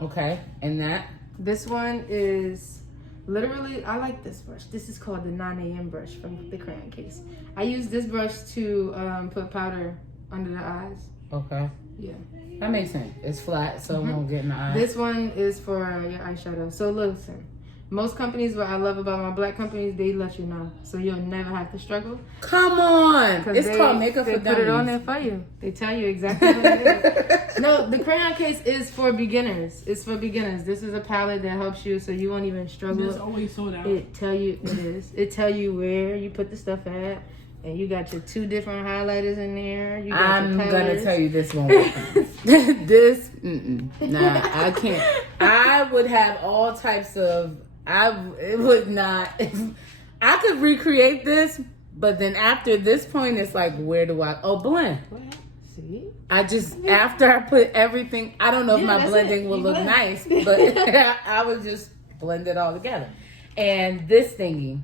Okay, and that? This one is literally, I like this brush. This is called the 9 a.m. brush from the crayon case. I use this brush to put powder under the eyes. Okay. Yeah. That makes sense. It's flat, so it won't get in the eye. This one is for your eyeshadow. So listen, most companies, what I love about my black companies, they let you know. So you'll never have to struggle. Come on! 'Cause It's they- called Makeup they for put it on Dummies. there for you. They tell you exactly what it is. No, the crayon case is for beginners. It's for beginners. This is a palette that helps you so you won't even struggle. There's always sold out. It tell you It tell you where you put the stuff at, and you got your 2 different highlighters in there. You got I'm your gonna colors. tell you this won't work. Nah, I can't. I would have all types of. It would not. I could recreate this, but then after this point, it's like, where do I? Oh, blend. See? I just after I put everything. I don't know if Yeah, my that's blending it. will You look blend. nice, but I would just blend it all together. And this thingy.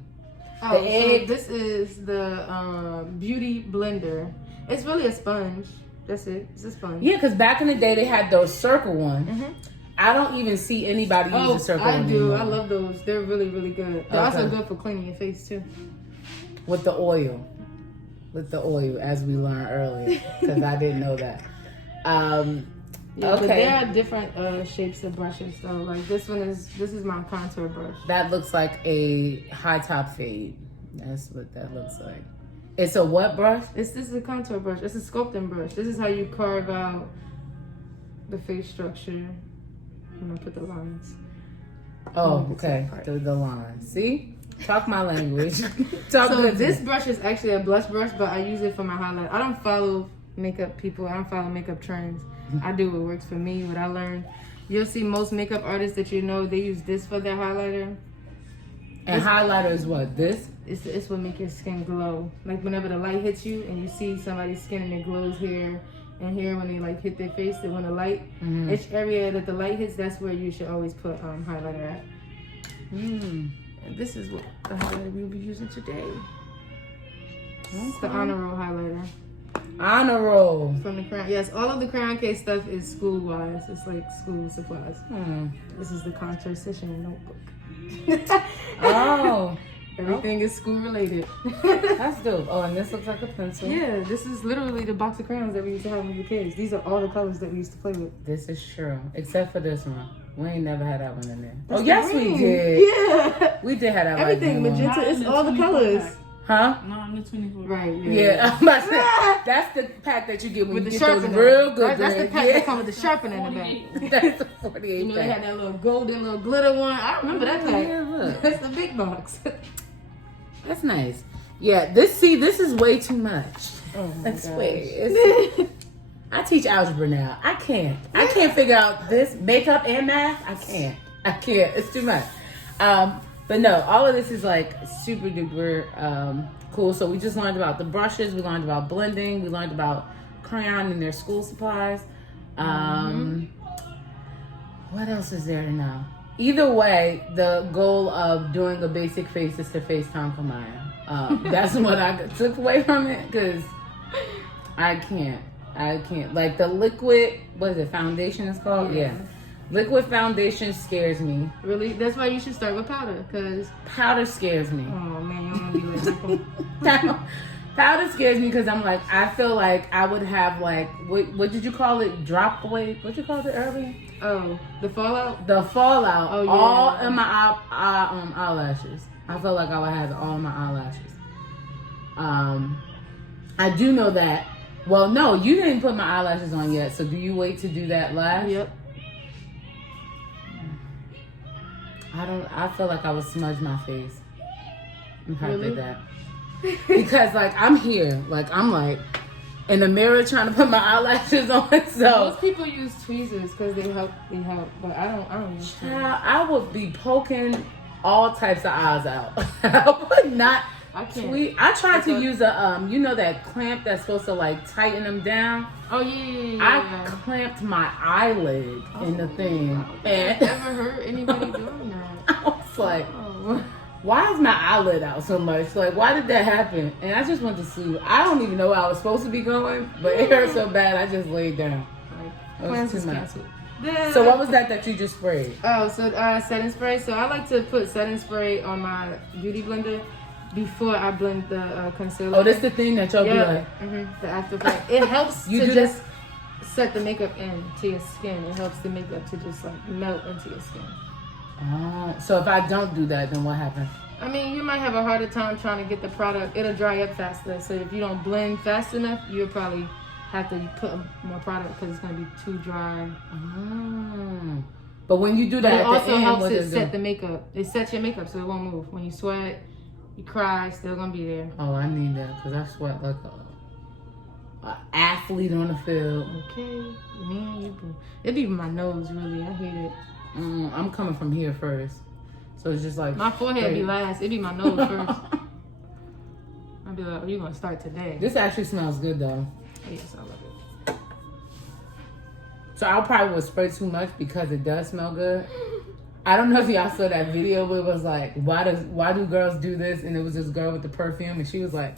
Oh, The so egg. this is the beauty blender. It's really a sponge. That's it. It's a sponge. Yeah, because back in the day they had those circle ones. Mhm. I don't even see anybody use Oh, a circle I one do. anymore. I love those. They're really, really good. They're also Okay. good for cleaning your face too. With the oil. With the oil, as we learned earlier, because I didn't know that. Yeah, but Okay. there are different shapes of brushes. So like this is my contour brush. That looks like a high top fade. That's what that looks like. It's a what brush? This is a contour brush. It's a sculpting brush. This is how you carve out the face structure. I'm gonna put the lines. Oh, the okay. top part. The line. See? Talk my language. Talk So good to this me. brush is actually a blush brush, but I use it for my highlight. I don't follow makeup people. I don't follow makeup trends. I do what works for me, what I learned. You'll see most makeup artists that you know, they use this for their highlighter. And highlighter is what? This? It's what make your skin glow. Like whenever the light hits you and you see somebody's skin and it glows here and here when they like hit their face, they want the light. Each area that the light hits, that's where you should always put highlighter at. And this is what the highlighter we'll be using today. It's the honor roll highlighter Honor roll. from the crayon. Yes, all of the crayon case stuff is school wise. It's like school supplies. This is the contour session notebook. Oh, Everything is school related. that's dope. Oh, and this looks like a pencil. Yeah, this is literally the box of crayons that we used to have when we were kids. These are all the colors that we used to play with. This is true. Except for this one. We ain't never had that one in there. That's Oh, the yes, we green. did. Yeah. We did have that Everything, white green one. magenta, it's Not all the in the 24 colors. pack. Huh? No, I'm the 24. Right, Yeah, I'm about to say, that's the pack that you get when With you the get those sharpener. real good Right, that's the grades. pack Yeah. that comes with the sharpener in the back. 48. That's the 48 You know, they pack. had that little golden little glitter one. I remember that pack. Yeah, look. That's the big box. That's nice. Yeah, this is way too much. Oh my That's gosh. way. I teach algebra now. I can't figure out this makeup and math. I can't. It's too much. But no, all of this is like super duper cool. So we just learned about the brushes. We learned about blending. We learned about crayon and their school supplies. What else is there to know? Either way, the goal of doing a basic face is to FaceTime Khamiyah. That's what I took away from it because I can't. Like the liquid, what is it, foundation is called? Yeah. Liquid foundation scares me. Really? That's why you should start with powder, because, Powder scares me. oh man, you don't want to be like Michael. Powder scares me because I'm like, I feel like I would have like, what did you call it? Drop away? What you call it earlier? Oh, the fallout? The fallout. Oh, yeah. All in my eyelashes. I feel like I would have it all in my eyelashes. I do know that. Well, no, you didn't put my eyelashes on yet. So do you wait to do that last? Yep. I feel like I would smudge my face. If I Really? did that. Because like I'm here, like I'm like in the mirror trying to put my eyelashes on. So Most people use tweezers because they help. But I don't use tweezers. child, I would be poking all types of eyes out. I would not. I can't. I tried to use a you know that clamp that's supposed to like tighten them down. Oh yeah. I clamped my eyelid in the thing, I've and never heard anybody doing that. I was like, Oh. why is my eyelid out so much? Like, why did that happen? And I just went to sleep. I don't even know where I was supposed to be going, but it hurt so bad I just laid down. It was Plans too is much. canceled. So what was that you just sprayed? Oh, so setting spray. So I like to put setting spray on my beauty blender before I blend the concealer. Oh, that's the thing that y'all be like. The after effect. It helps You to do just set the makeup into your skin. It helps the makeup to just like melt into your skin. So if I don't do that, then what happens? I mean, you might have a harder time trying to get the product. It'll dry up faster. So if you don't blend fast enough, you'll probably have to put more product because it's going to be too dry. But when you do that, But it at also the end, helps what it does set the makeup. It sets your makeup so it won't move. When you sweat, you cry, it's still going to be there. Oh, I need that because I sweat like a athlete on the field. Okay, man, it'd be my nose, really. I hate it. I'm coming from here first. So it's just like My forehead straight. be last. It'd be my nose first. I'd be like, oh, you're going to start today. This actually smells good though. Yes, I love it. So I probably would spray too much because it does smell good. I don't know if y'all saw that video, but it was like, why do girls do this? And it was this girl with the perfume, and she was like,